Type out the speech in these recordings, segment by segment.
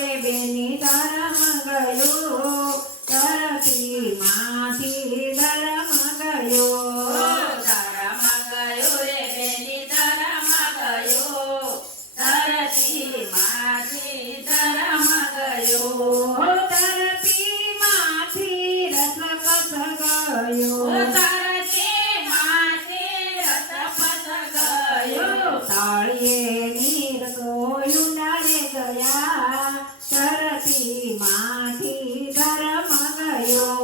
રે બેની ધર્મ ગયો ધરતી માંથી ધર્મ ગયો ધર્મ ગયો રે બેની ધર્મ ગયો ધરતી માંથી ધર્મ ગયો ધરતી માંથી રસપસ ગયો ધરતી માંથી રસપસ ગયો તાળીએ નીર સોયું નારે ગયા ધરતી માંથી ધર્મ ગયો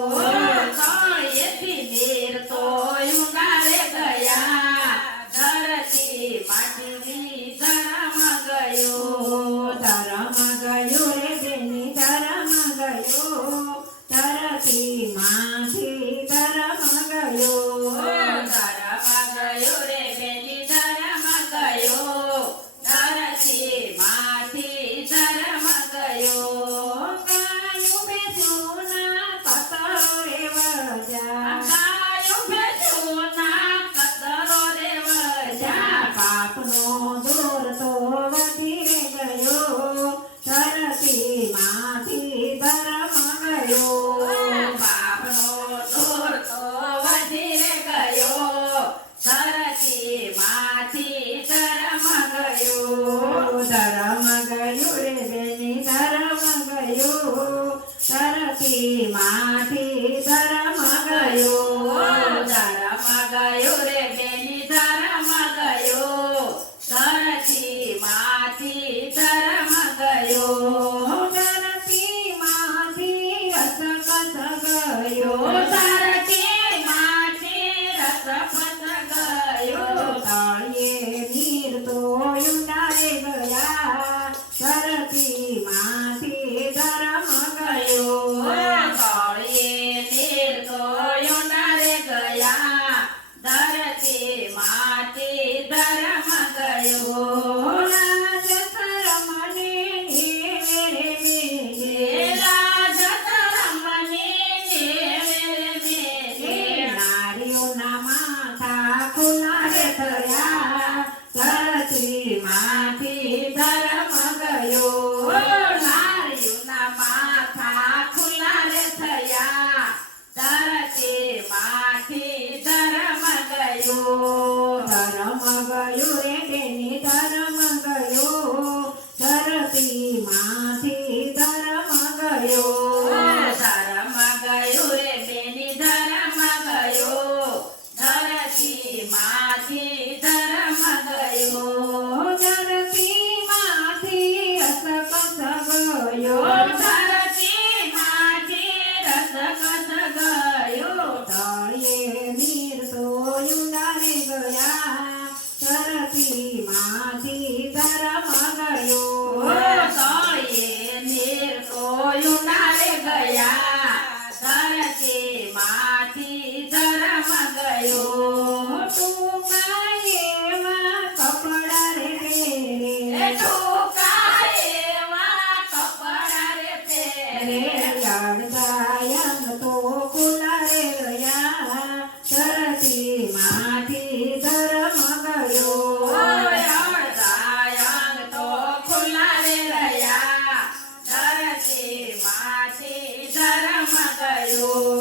તળિયેથી નીર તોયું નારે ગયા ધરતી માંથી ધર્મ ગયો ધર્મ ગયો રે બેની ધર્મ ગયો ધરતી માંથી ધર્મ ગયો ધર્મ ગયો રે બેની ધર્મ ગયો ધરતી માંથી ધર્મ ગયો કાયું બેસું ના કતરો રે વજા ગાયો ભેજોના કતરો રે વજા પાપનો દૂર તો વધી રે ગયો ધરતી માંથી ધર્મ ગયો પાપનો દૂર તો વધી રે ગયો ધરતી માંથી ધર્મ ગયો ધર્મ ગયો રે બેની ધર્મ ગયો ધરતી માંથી ધર્મ ગયો ધર્મ ગયો રે બેની ધર્મ ગયો ધરતી માંથી ધર્મ ગયો ધરતી માંથી રસકસ ગયો ધરતી માંથી રસપસ ગયો તાળીએ નીર તોયું નારે ગયા ધરતી માંથી ધર્મ ગયો તળિયે નીર તોયું નારે ગયા ધરતી માંથી ધર્મ ગયો લાજ શરમ ને નેવે રે મેઘે લાજ ધર્મને નેવે રે મેઘે નારીઓના માથા ખુલ્લા રે થયા ધરતી માંથી ધર્મ ગયો નારીઓના માથા ખુલ્લા રે થયા ધરતી માંથી ધર્મ ગયો ધર્મ ગયો રે બેની ધર્મ ગયો ધરતી માંથી ધર્મ ગયો ધર્મ ગયો રે બેની ધર્મ ગયો ધરતી માંથી ધર્મ ગયો ધરતી માંથી રસકસ ગયો ધરતી માંથી રસકસ ગયો તાળીએ નીર તોયું નારે ગયા ધરતી માંથી ધર્મ ગયો તળિયે નીર તોયું નારે ગયા ધરતી માંથી ધર્મ ગયો ટૂંકા એવા કપડા રે પહેરે ટૂંકા એવા કપડા રે પહેરે યાડદાયમ તો ખુલ્લા રે રહ્યા ધરતી માંથી ધર્મ ગયો અડધાયંગ તો ખુલ્લા રે રહ્યા ધરતી માંથી ધર્મ ગયો